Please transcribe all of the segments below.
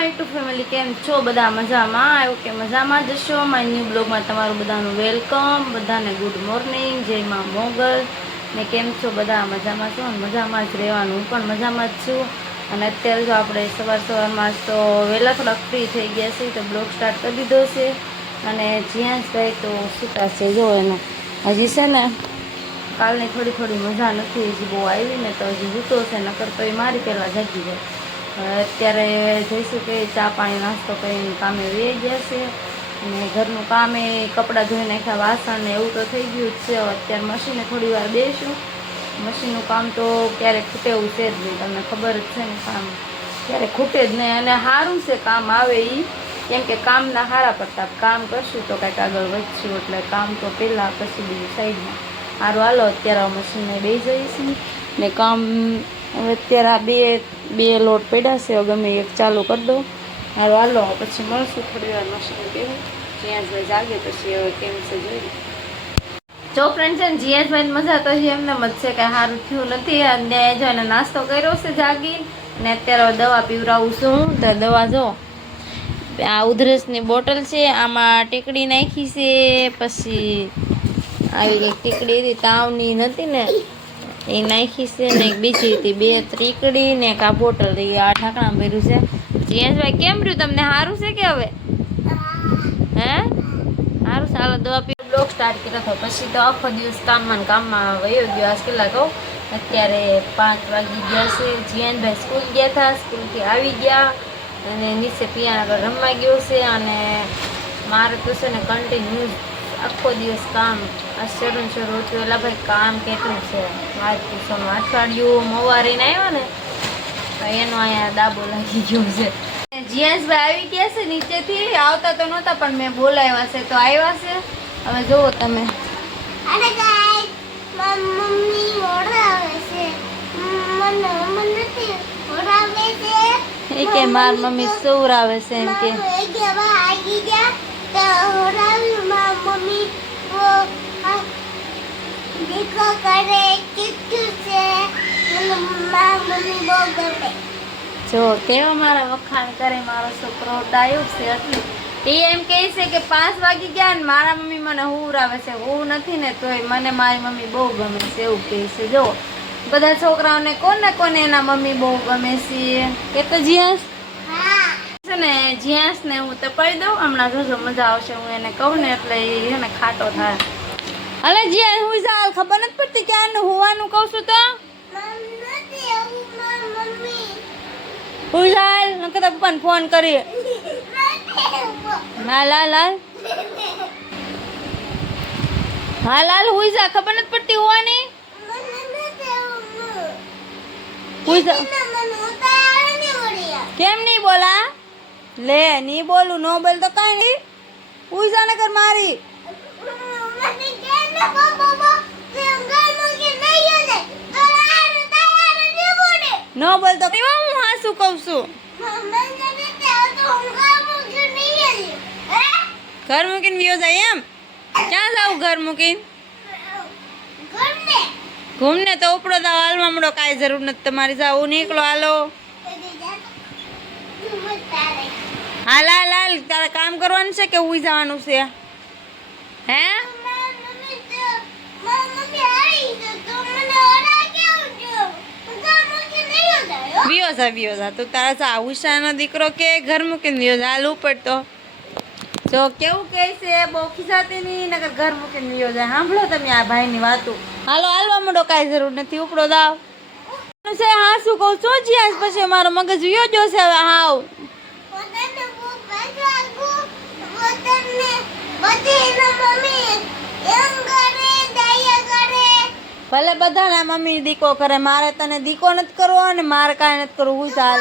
My YouTube family, કેમ છો બધા? મજામાં? આવ્યું કે મજામાં જશો? માય ન્યૂ બ્લોગમાં તમારું બધાનું વેલકમ. બધાને ગુડ મોર્નિંગ, જય માં મોગલ. ને કેમ છો બધા? મજામાં છો? મજામાં જ રહેવાનું, હું પણ મજામાં જ છું. અને અત્યારે જો આપણે સવારમાં તો વહેલા થોડાક ફ્રી થઈ ગયા છે, તો બ્લોગ સ્ટાર્ટ કરી દીધો છે. અને જ્યાંશભાઈ તો સૂતા છે, જો એને હજી છે ને કાલની થોડી મજા નથી, હજી બહુ આવી ને તો હજી સૂતો છે, નકર તો એ મારી પહેલાં જાગી જાય. અત્યારે જઈશું કે ચા પાણી નાસ્તો કરીને કામે વહી ગયા છે. અને ઘરનું કામ એ કપડાં ધોઈ નાખ્યા, વાસણ ને એવું તો થઈ ગયું જ છે. અત્યારે મશીને થોડી વાર બેસું. મશીનનું કામ તો ક્યારેક ખૂટે એવું છે જ નહીં, તમને ખબર જ છે ને, કામ ક્યારેક ખૂટે જ નહીં. અને સારું છે કામ આવે એ, કેમ કે કામના સારા પડતા કામ કરશું તો કાંઈક આગળ વધશું. એટલે કામ તો પહેલાં પછી બીજું સાઈડમાં. સારું હાલો, અત્યારે મશીનને બેસી જઈશું ને કામ હવે અત્યારે બે લોટ પડ્યા છે, ગમે એક ચાલુ કરી દો. સારું હાલો, પછી મળશું થોડી વાર મશીન બેહું. જીયાસભાઈ જાગે પછી હવે કેમ છે જોઈએ. જો ફ્રેન્ડ છે ને, જીયાસભાઈ મજા તો એમને જ છે, કાંઈ સારું થયું નથી. અને જોઈને નાસ્તો કર્યો છે જાગી, અને અત્યારે દવા પીવડાવું છું. તો દવા જો આ ઉધરસની બોટલ છે, આમાં ટીકડી નાખી છે. પછી આવી એક ટીકડી હતી તાવની નથી ને, એ નાખી છે. ને એક બીજી હતી, 2 ત્રીકડી ને એક આ બોટલ રહી, આ ઢાંકણા ભર્યું છે. જીયાસભાઈ કેમ રહ્યું તમને? સારું છે કે હવે? હે સારું? ચાલો દવા પી બ્લોગ સ્ટાર્ટ કર્યો હતો. પછી તો આખો દિવસ કામમાં વયો ગયો. આજ કેટલા કહું, અત્યારે 5 વાગી ગયા છે. જીયાનભાઈ સ્કૂલ ગયા હતા, સ્કૂલથી આવી ગયા અને નીચે પિયાના આગળ રમવા ગયો છે. અને મારે તો છે ને કન્ટિન્યુ આખો દિવસ કામ. આ શરૂ થયું એટલે ભાઈ કામ કેટલું છે. આજ પૂછવાનું અઠવાડિયું મોવારીને આવ્યો ને તો એનો અહીંયા ડાબો લાગી ગયો છે. જીયાસભાઈ આવી ગયા છે નીચેથી, આવતા તો નહોતા પણ મેં બોલાવ્યા છે તો આવ્યા છે. હવે જુઓ તમે, મમ્મી ઓરાવે છે, મને નથી ઓરાવે છે. એ કે માર મમ્મી સુવરાવે છે એમ કે. આગી ગયા તો ઓરાવી માર મમ્મી વો દેખો કરે કેટલું છે. મને માર મમ્મી બહુ ગમે. જો કેવા મારા વખાણ કરે મારો છોકરો, ડાયો છે. એટલે એ એમ કહે છે કે 5 વાગી ગયા ને મારા મમ્મી મને હુવરાવે છે. હું નથી ને તોય મને મારી મમ્મી બહુ ગમે છે, એવું કહે છે. જો બધા છોકરાઓને કોને એના મમ્મી બહુ ગમે છે કે તો જીયાસ છે ને. જીયાસ ને હું તપાઈ દઉં હમણાં, જોજો મજા આવશે. હું એને કહું ને એટલે એ ને ખાટો થાય. અલે જીયાસ હું ચાલ, ખબર નથી પડતી ક્યાંનું હોવાનું કહું છું તો હું ચાલ નકર પપ્પાને ફોન કરી. હાલ હુઈ જા, ખબર નથી પડતી હોવાની. હુઈ જા. કેમ નહીં બોલા? લે નહીં બોલું, નો બોલ તો કાંઈ નહીં. હુઈ જા નકર મારી. નો બોલ તો હું હાસું કહું છું. ઘર મૂકીને વિયો જાય એમ? ક્યાં જાવ ઘર મૂકીને? ઘૂમને તો ઉપડો તો હાલમાં મળો, કાંઈ જરૂર નથી તમારી. જાવ નીકળો, હાલો. હાલ તારે કામ કરવાનું છે કે ઉઈ જવાનું છે? હે વિયો જા તું તારા જા. ઉષાનો દીકરો કે ઘર મૂકીને વિયો જા. હાલ ઉપર તો જો કેવું કહે છે, બહુ ખીજાતી નહીં, નકર ઘર મૂકીને વિયો જાય. સાંભળો તમે આ ભાઈની વાતો. હાલો હાલવા માંડો, કાંઈ જરૂર નથી, ઉપડો દાવ છે. હા શું કહું છું જીયાસ, પછી મારો મગજ વિયો જશે હવે. હાવ ભલે બધાના મમ્મી દીકો કરે, મારે તને દીકો નથી કરવો અને મારે કાંઈ નથી કરવું. હું ચાલ.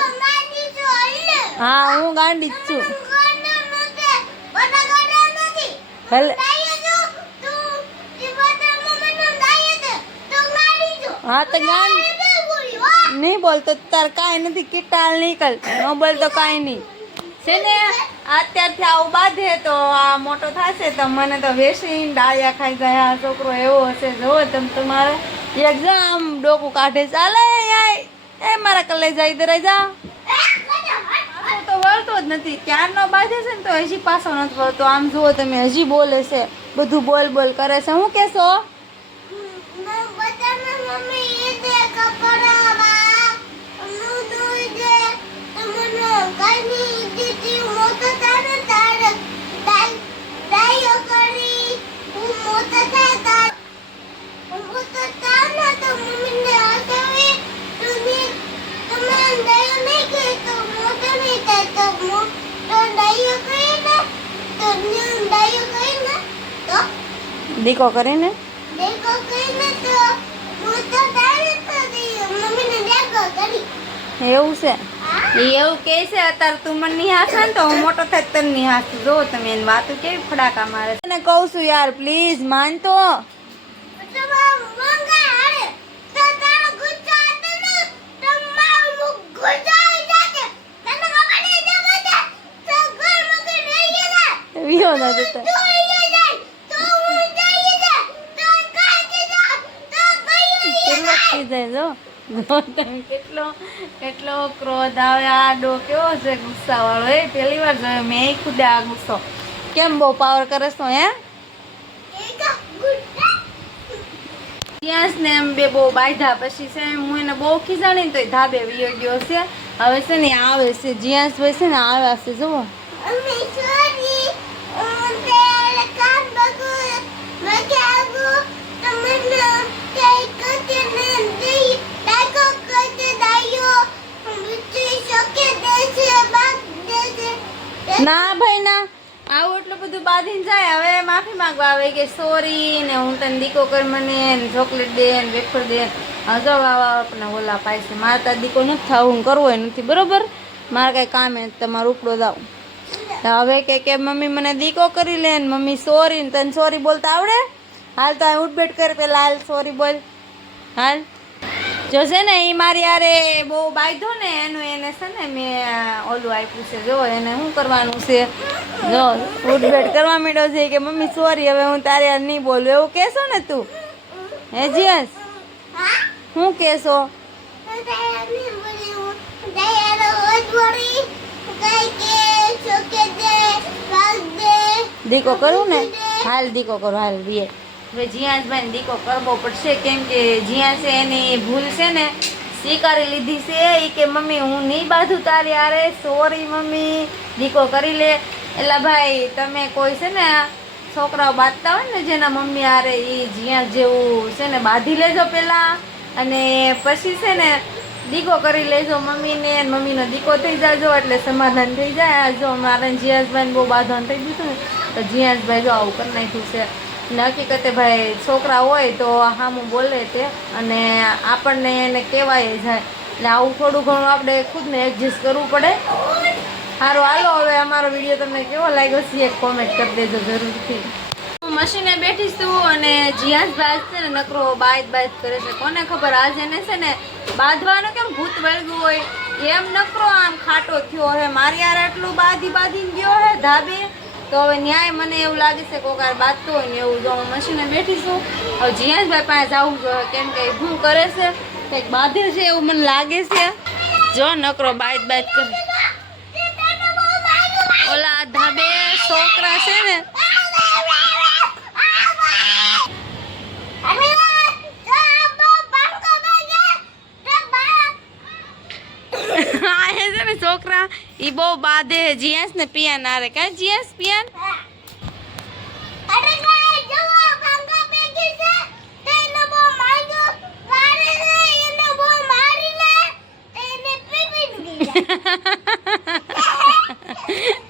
હા હું ગાંડી જ છું. ભલે હા તો ગાંડ નહીં બોલતો તાર કાંઈ નથી. કિટાલ નીકળ, ન બોલતો કાંઈ નહીં છે ને. અત્યારથી આવું બાંધે તો આ મોટો થશે તો મને તો વેસીને ડાળિયા ખાઈ ગયા. છોકરો એવો હશે, જોવો તમે. તમારે એક્ઝામ ડોકું કાઢે. ચાલે એ મારા કલે જાય, ઇધર જા. તો વળતો નથી, ક્યારનો બાંધે છે ને તો હજી પાછો નથી વળતો. આમ જુઓ તમે, હજી બોલે છે, બધું બોલ બોલ કરે છે. શું કહેશો? મમ્મી એ દે કપડામાં નું દે તમને કઈ દીધી મોટો તારે તારે ડાયો કરી હું મોટો થાય મોટો તારે તો મમ્મીને હસાવી તમે ડાયો નહીં કરી તો મોટો નહીં થાય તો મોટો ડાયો કરીને તો ડાયો કરીને તો દીકો કરીને દેખો કરીને તો મોટો તારે તો મમ્મીને દેખો કરી એવું છે. ઈ એવું કહે છે અત્યારે તું મને નિહાસ ને તો હું મોટો થાય તને નિહાસ. જો તમે એની વાતો કેવી ફડાકા મારે. તને કહું છું યાર, પ્લીઝ માન તો. વિયો ના જતો તમે કેટલો ક્રોધ આવે. આ ડો કેવો છે ગુસ્સા વાળો. એ પહેલી વાર જોયો મેં ખુદે આ ગુસ્સો. કેમ બહુ પાવર કરે છો હે? ને એમ બે બહુ બાંધ્યા પછી છે હું એને બહુ ખીજાણી ને તો ધાબે વિયો ગયો છે. હવે છે ને આવે છે જીયાસ ભાઈ છે ને આવ્યા છે. જુઓ ના ભાઈ ના, આવું એટલું બધું બાંધીને જાય. હવે માફી માંગવા આવે કે સોરી ને હું તને દીકો કર મને ચોકલેટ દે ને વેફર દે. હજો આપણે ઓલા પાય છે. મારે તાર દીકો નથી થવું, હું કરવો નથી બરોબર. મારે કાંઈ કામ એ તમારો ઉપડો જાવ. હવે કે મમ્મી મને દીકો કરી લે ને મમ્મી સોરી ને તને સોરી બોલતા આવડે? હાલ તો ઉઠબેટ કર પેલા, હાલ સોરી બોલ હાલ. જો છે ને એ મારી યારે બહુ બાંધો ને એનું એને છે ને મેં ઓલું આપ્યું છે. જો એને શું કરવાનું છે, જો ઉઠબેટ કરવા માંડ્યો છે કે મમ્મી સોરી હવે હું તારે યાર નહીં બોલું. એવું કહેશો ને તું? હે જીયસ શું કહેશો? દીકો કરું ને? હાલ દીકો કરો હાલ બે. હવે જીયાસભાઈ ને દીકો કરવો પડશે કેમ કે જીયાસે એની ભૂલ છે ને સ્વીકારી લીધી છે. એ કે મમ્મી હું નહીં બાંધું તારી આરે, સોરી મમ્મી દીકો કરી લે. એટલે ભાઈ તમે કોઈ છે ને છોકરાઓ બાંધતા હોય ને જેના મમ્મી આરે એ જીયાસ જેવું છે ને બાંધી લેજો પહેલાં, અને પછી છે ને દીકો કરી લેજો મમ્મીને. મમ્મીનો દીકો થઈ જાજો એટલે સમાધાન થઈ જાય. જો મારા જીયાસભાઈને બહુ બાંધવાનું થઈ ગયું ને તો જીયાસભાઈ જો આવું કરી નાખ્યું છે. ને હકીકતે ભાઈ છોકરા હોય તો સામું બોલે તે અને આપણને એને કહેવાય જાય. એટલે આવું થોડું ઘણું આપણે ખુદને એડજસ્ટ કરવું પડે. સારું હાલો, હવે અમારો વિડીયો તમને કેવો લાગ્યો છે એક કોમેન્ટ કરી દેજો જરૂરથી. હું મશીને બેઠી છું અને જીયાસભાઈ છે ને નકરો બાદ કરે છે. કોને ખબર આજ એને છે ને બાંધવાનું કેમ ભૂત વળગ્યું હોય એમ નકરો આમ ખાટો થયો હે. મારી યાર આટલું બાંધીને ગયો હે ધાબે. તો હવે ન્યાય મને એવું લાગે છે કોકાર બાંધતો હોય ને એવું. જો હું મશીને બેઠી છું. હવે જીયાસભાઈ પાસે જવું જોઈએ કેમ કે શું કરે છે કંઈક બાંધે છે એવું મને લાગે છે. જો નકરો બાદ કરે. ઓલા ધાબે છોકરા છે ને છોકરા ઈ બહુ બાંધે. જીયાસ ને પિયાન આરે કાંઈ જીયાસ પિયાન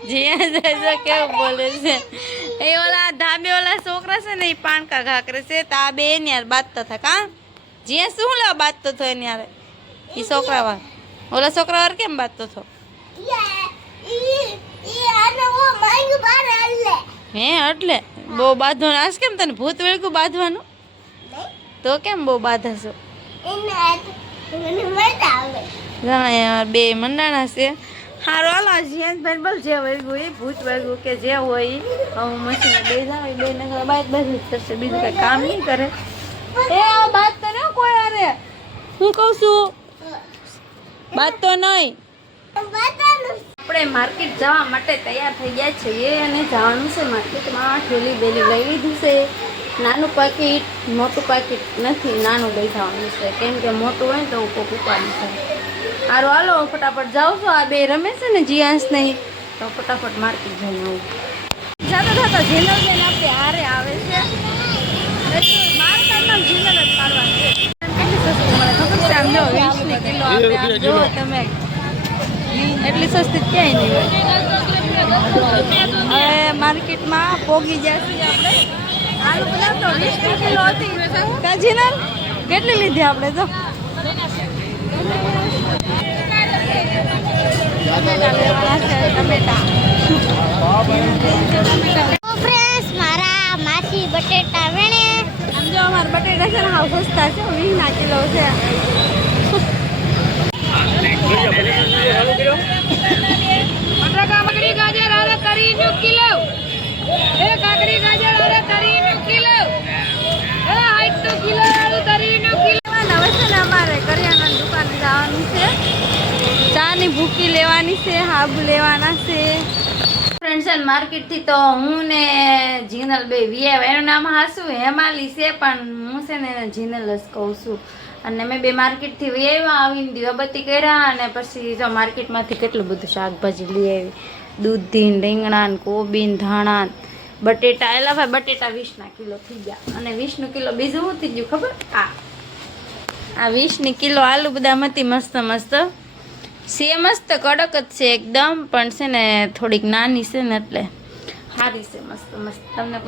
જીયાસ કેવું બોલે છે. એ ઓલા ધાબે ઓલા છોકરા છે ને એ પાણકા ઘા કરે છે તો આ બે એની યાર બાંધતા હતા. કા જીયાસ શું લેવા બાંધતો હતો એની યાર? એ છોકરા વાર ઓલા છોકરા વાર કેમ બાંધતો હતો? હે એટલે બહુ બાંધવાનું. આજ કેમ તને ભૂત વેળગું બાંધવાનું? તો કેમ બહુ બાંધશો? બે મંડાણા છે. હારો હાલો જીયાસભાઈ બોલ જે વળગ્યું એ ભૂત વળગ્યું કે જે હોય હું મશીને બે જાવ બે ને બાદ જ કરશે, બીજું કઈ કામ નહીં કરે. એ આ બાદ તો ને કોઈ અરે હું કહું છું બાદ તો નહીં. આપણે માર્કેટ જવા માટે તૈયાર થઈ ગયા છીએ અને જવાનું છે માર્કેટમાં. થેલી બેલી લઈ લીધું છે. નાનું પાકીટ મોટું પાકીટ નથી, નાનું લઈ જવાનું છે કેમ કે મોટું હોય ને તો કોક ઉપાડી છે. સારું હાલો ફટાફટ જાઉં છો. આ બે રમે છે ને જીયાંશ નહીં તો ફટાફટ માર્કેટ જઈને આવું. જાતા જાતા જીનલ બેન આપણે હારે આવે છે. મારું કામ જીનલ જ પાડવાનું છે. કેટલી સસ્તી મળે ખબર છે? આમ જો 20 કિલો આપે. આમ જો તમે એટલી સસ્તી ક્યાંય નહીં હોય. હવે માર્કેટમાં પોગી જશે આપણે. આલુ બધા તો 20 કિલો હતી. કાજીનલ કેટલી લીધી આપણે તો? ટમેટા લેવાના છે. ટમેટા ફ્રેન્ડ્સ મારા માસી બટેટા વેણે. આમ જો અમારા બટેટા છે ને હાવ સસ્તા છે. 20 કિલો છે. કાકડી ગાજર અરે 30 કિલો. એ કાકડી ગાજર અરે 30 કિલો. એ 60 કિલો આલુ 30 કિલો. હવે છે ને અમારે કરિયાણાની દુકાને જવાનું છે. ચાની ભૂકી લેવાની છે, હાબુ લેવાના છે. ફ્રેન્ડ્સ માર્કેટથી તો હું ને જીનલ બે વીએ. એનું નામ હાસુ હેમાલી છે પણ હું છે ને જીનલ જ કહું છું. અને મેં બે માર્કેટથી વીએમાં આવીને દીવાબત્તી કર્યા અને પછી જો માર્કેટમાંથી કેટલું બધું શાકભાજી લઈ આવી. દૂધી, રીંગણા, કોબી, ધાણા, બટેટા. એલા ભાઈ બટેટા 20 કિલો થઈ ગયા. અને 20 કિલો બીજું શું થઈ ગયું ખબર? આ 20 કિલો આલુ બદામતી મસ્ત મસ્ત છે. મસ્ત કડક જ છે એકદમ પણ છે ને થોડીક નાની છે ને એટલે સારી છે. મસ્ત મસ્ત તમને